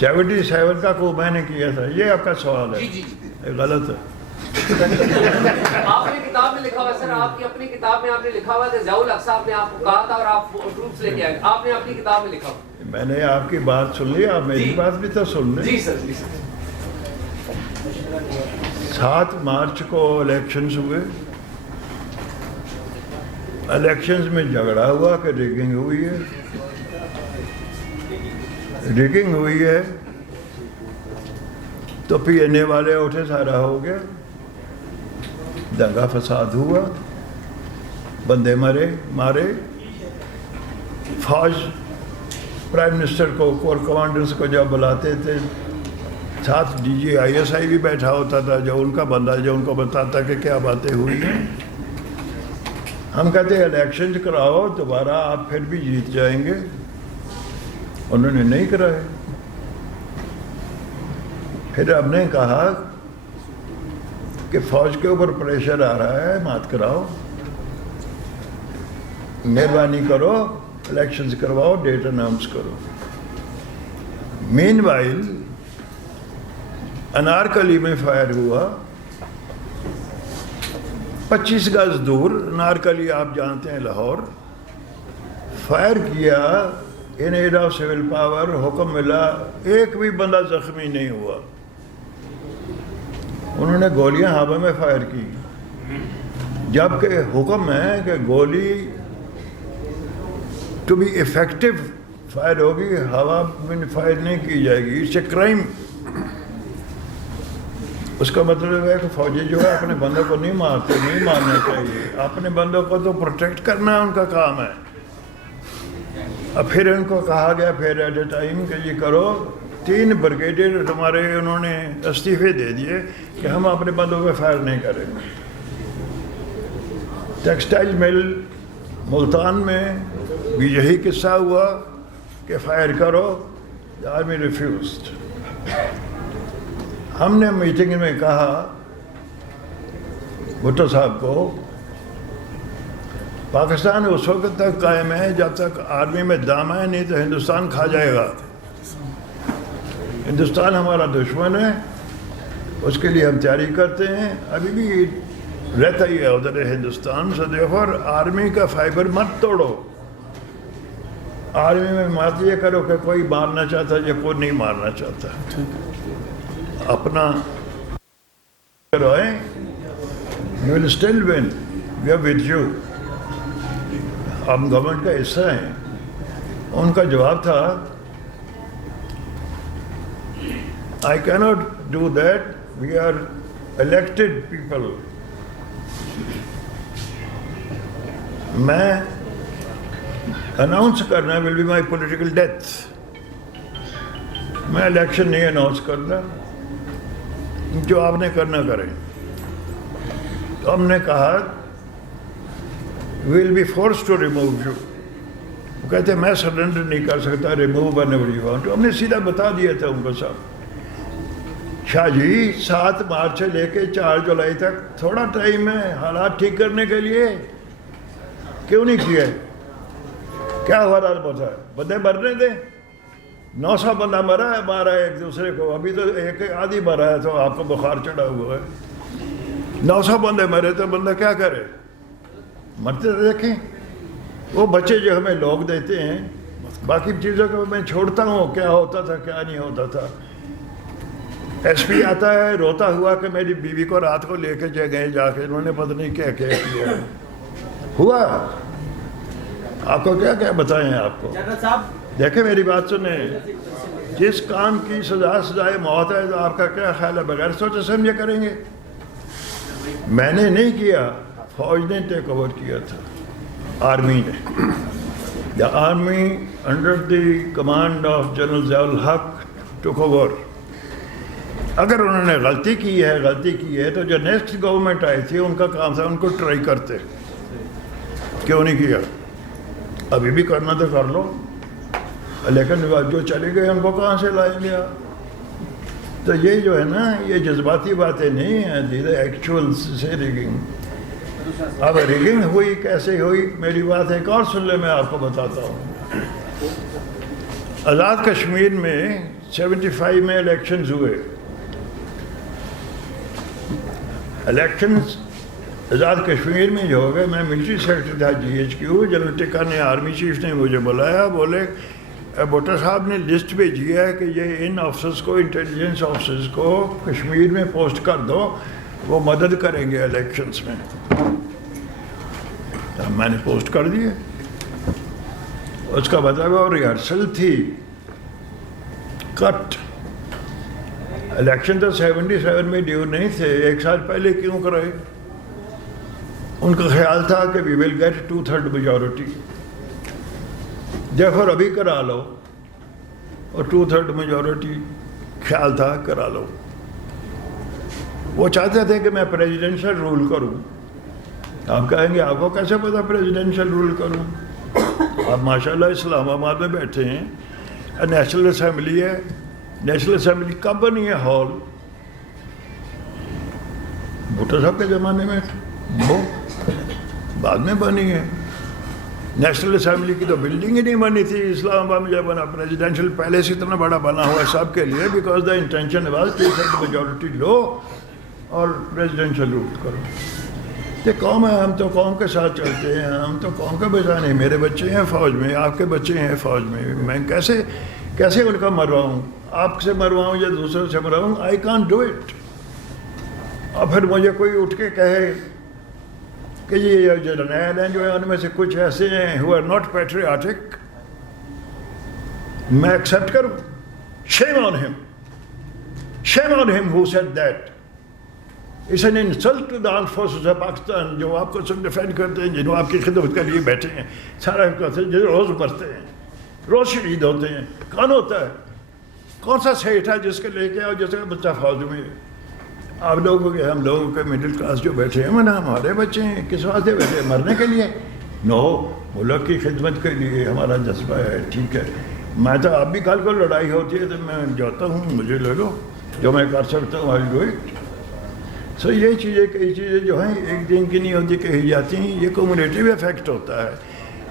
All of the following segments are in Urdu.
77 کا کو میں نے کیا تھا، یہ آپ کا سوال ہے؟ جی غلط ہے۔ آپ نے کتاب میں لکھا ہوا ہے سر، آپ کی اپنی کتاب میں آپ نے لکھا ہوا ہے کہ ضیاء الحق صاحب نے آپ کو کہا تھا اور آپ پروفس لے کے آئے، آپ نے اپنی کتاب میں لکھا ہوا۔ میں نے آپ کی بات سن لی، آپ میری بات بھی تو سن لیں۔ جی سر، جی سر۔ 7 مارچ کو الیکشنز ہوئے، الیکشنز میں جھگڑا ہوا کہ ریگنگ ہوئی ہے، ریگنگ ہوئی ہے تو پی این اے والے اٹھے، سارا ہو گیا، دنگا فساد ہوا، بندے مارے، فوج پرائم منسٹر کو، کور کمانڈرز کو جب بلاتے تھے، ساتھ D G I S I بھی بیٹھا ہوتا تھا، جو ان کا بندہ جو ان کو بتاتا کہ کیا باتیں ہوئی ہیں۔ ہم کہتے ہیں الیکشن کراؤ دوبارہ، آپ پھر بھی جیت جائیں گے، انہوں نے نہیں کرائے۔ پھر ہم نے کہا کہ فوج کے اوپر پریشر آ رہا ہے، مات کراؤ، مہربانی کرو، الیکشنز کرواؤ، ڈیٹ اناؤنس کرو۔ مین وائل انارکلی میں فائر ہوا، 25 گز دور، انارکلی آپ جانتے ہیں لاہور، فائر کیا، ان ایڈ آف سول پاور، حکم ملا، ایک بھی بندہ زخمی نہیں ہوا۔ انہوں نے گولیاں ہوا میں فائر کی، جبکہ حکم ہے کہ گولی ٹو بی ایفیکٹو فائر ہوگی، ہوا میں فائر نہیں کی جائے گی، اٹس اے کرائم۔ اس کا مطلب ہے کہ فوجی جو ہے اپنے بندوں کو نہیں مارتے، نہیں مارنا چاہیے، اپنے بندوں کو تو پروٹیکٹ کرنا ان کا کام ہے۔ اب پھر ان کو کہا گیا پھر ایٹ اے ٹائم کہ یہ کرو، 3 بریگیڈیئر ہمارے انہوں نے استعفے دے دیے کہ ہم اپنے بندوں پہ فائر نہیں کریں گے۔ ٹیکسٹائل مل ملتان میں بھی یہی قصہ ہوا کہ فائر کرو، آرمی ریفیوزڈ۔ ہم نے میٹنگ میں کہا بھٹو صاحب کو، پاکستان اس وقت تک قائم ہے جب تک آرمی میں دم ہے، نہیں تو ہندوستان کھا جائے گا۔ ہندوستان ہمارا دشمن ہے، اس کے لیے ہم تیاری کرتے ہیں، ابھی بھی رہتا ہی ہے ادھر ہندوستان سے۔ دیکھو آرمی کا فائبر مت توڑو، آرمی میں مت یہ کرو کہ کوئی مارنا چاہتا یا کوئی نہیں مارنا چاہتا، اپنا کروائیں، you will still win, we are with you۔ ہم گورنمنٹ کا حصہ ہیں۔ ان کا جواب تھا I cannot do that, we are elected people۔ میں اناؤنس کرنا will be my political death، میں الیکشن نہیں اناؤنس کرنا، جو آپ نے کرنا کریں۔ تو ہم نے کہا we'll be forced to remove you۔ وہ کہتے ہیں میں سرنڈر نہیں کر سکتا، remove whenever you want۔ ہم نے سیدھا بتا دیا تھا ان کو، صاحب شاہ جی 7 مارچ سے لے کے 4 جولائی تک تھوڑا ٹائم ہے حالات ٹھیک کرنے کے لیے، کیوں نہیں کیا؟ کیا حالات بتا ہے؟ بندے مرنے دیں، 900 بندہ مارا ہے ایک دوسرے کو، ابھی تو ایک آدھی مرا ہے تو آپ کو بخار چڑھا ہوا ہے، 900 بندے مرے تو بندہ کیا کرے؟ مرتے دیکھیں۔ وہ بچے جو ہمیں لوگ دیتے ہیں، باقی چیزوں کو میں چھوڑتا ہوں، کیا ہوتا تھا کیا نہیں ہوتا تھا۔ ایس پی آتا ہے روتا ہوا کہ میری بیوی کو رات کو لے کے گئے، جا کے انہوں نے پتہ نہیں کیا کیا ہوا۔ آپ کو کیا کیا بتائیں آپ کو؟ دیکھیں میری بات سنیں، جس کام کی سزائے موت ہے تو آپ کا کیا خیال ہے بغیر سوچے سمجھے کریں گے؟ میں نے نہیں کیا، فوج نے ٹیک اوور کیا تھا، آرمی نے۔ The army under the command of General Zia ul Haq took over۔ اگر انہوں نے غلطی کی ہے تو جو نیکسٹ گورنمنٹ آئی تھی ان کا کام تھا ان کو ٹرائی کرتے، کیوں نہیں کیا؟ ابھی بھی کرنا تو کر لو، لیکن جو چلے گئے ان کو کہاں سے لائیں گے آپ؟ تو یہ جو ہے نا، یہ جذباتی باتیں نہیں ہیں، دیز ایکچوئل سے ریگنگ۔ اب ریگنگ ہوئی کیسے ہوئی، میری بات ایک اور سن لے، میں آپ کو بتاتا ہوں۔ آزاد کشمیر میں 1975 میں الیکشنز ہوئے. الیکشنز آزاد کشمیر میں جو ہو گئے, میں ملٹری سیکرٹری تھا GHQ. جنرل ٹکا نے, آرمی چیف نے مجھے بلایا, بولے بھٹو صاحب نے لسٹ بھیجی ہے کہ یہ ان آفسرز کو, انٹیلیجنس آفسرز کو کشمیر میں پوسٹ کر دو, وہ مدد کریں گے الیکشنز میں. میں نے پوسٹ کر دیے. اس کا مطلب وہ ریہرسل تھی, کٹ. الیکشن تو 77 میں ڈیو نہیں تھے, 1 سال پہلے کیوں کرائے؟ ان کا خیال تھا کہ وی ول گیٹ 2/3 میجورٹی, دیکھو ابھی کرا لو, اور 2/3 میجورٹی خیال تھا کرا لو. وہ چاہتے تھے کہ میں پریزیڈنشل رول کروں. آپ کہیں گے آپ کو کیسے پتا پریزیڈنشل رول کروں؟ آپ ماشاءاللہ اسلام آباد میں بیٹھے ہیں, نیشنل اسمبلی ہے. نیشنل اسمبلی کب بنی ہے ہال؟ بھٹو صاحب کے زمانے میں, وہ بعد میں بنی ہے. نیشنل اسمبلی کی تو بلڈنگ ہی نہیں بنی تھی اسلام آباد میں جب بنا. پریزیڈنشل پیلیس اتنا بڑا بنا ہوا ہے سب کے لیے, because the intention was 2/3 majority law اور پریزیڈنشل رول کرو. یہ قوم ہے, ہم تو قوم کے ساتھ چلتے ہیں, ہم تو قوم کا بچہ نہیں. میرے بچے ہیں فوج میں, آپ کے بچے ہیں فوج میں, میں کیسے ان کا مرواؤں؟ آپ سے مرواؤں یا دوسرے سے مرواؤں؟ I can't do it. اور پھر مجھے کوئی اٹھ کے کہے کہ یہ جرنیل ہیں جو ہے ان میں سے کچھ ایسے ہیں who are not patriotic, میں ایکسیپٹ کروں؟ shame on him, shame on him who said that. It's an insult to the armed forces of Pakistan, جو آپ کو سب ڈیفینڈ کرتے ہیں, جنہوں آپ کی خدمت کے لیے بیٹھے ہیں, سارا کرتے ہیں, جو روز مرتے ہیں, روز شہید ہوتے ہیں. کون ہوتا ہے؟ کون سا سیٹ ہے جس کے لے کے, اور جس کا بچہ فوج میں ہے؟ آپ لوگوں کے, ہم لوگوں کے مڈل کلاس جو بیٹھے ہیں, من ہمارے بچے ہیں, کس واسطے بیٹھے ہیں؟ مرنے کے لیے؟ نو, ملک کی خدمت کے لیے ہمارا جذبہ ہے. ٹھیک ہے, میں تو آپ بھی کل کو لڑائی ہوتی ہے تو میں جاتا ہوں, مجھے لے لو, جو میں کر سکتا ہوں I'll do it. سو یہ چیزیں, کئی چیزیں جو ہیں ایک دن کی نہیں ہوتی, کہی جاتی ہیں. یہ کومولیٹیو ایفیکٹ ہوتا ہے.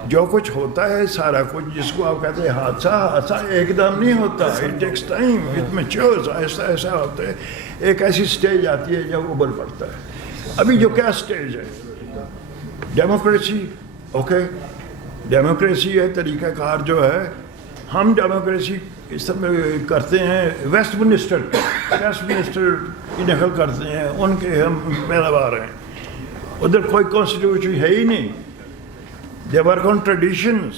جو کچھ ہوتا ہے سارا کچھ, جس کو آپ کہتے ہیں حادثہ ایک دم نہیں ہوتا. اٹ ٹیکس ٹائم, اٹ میچورز, ایسا ایسا ہوتا ہے. ایک ایسی سٹیج آتی ہے جب ابھر پڑتا ہے. ابھی جو کیا سٹیج ہے, ڈیموکریسی. اوکے, ڈیموکریسی ہے, طریقہ کار جو ہے, ہم ڈیموکریسی اس طرح کرتے ہیں. ویسٹ منسٹر کی نقل کرتے ہیں, ان کے ہم پیروار ہیں. ادھر کوئی کانسٹیٹیوشن ہے ہی نہیں. They work on traditions.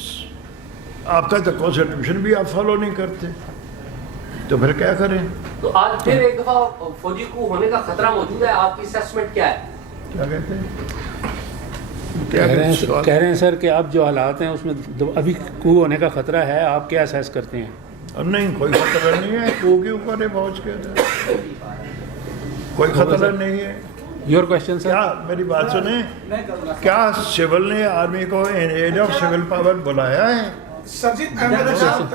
آپ کا تو کانسٹیٹیوشن بھی آپ فالو نہیں کرتے, تو پھر کیا کریں؟ تو آج پھر ایک دفعہ فوجی کو ہونے کا خطرہ موجود ہے, آپ کی اسیسمنٹ کیا ہے؟ کیا کہتے ہیں؟ کہہ رہے ہیں سر کہ اب جو حالات ہیں اس میں ابھی کو ہونے کا خطرہ ہے, آپ کیا اسیس کرتے ہیں؟ نہیں, کوئی خطرہ نہیں ہے. کو کے اوپر ہے پہنچ کے, کوئی خطرہ نہیں ہے. Your question sir. کیا میری بات سنیں, کیا سول نے آرمی کو ان ایڈ آف سول پاور بلایا ہے؟ سرجیت احمد صاحب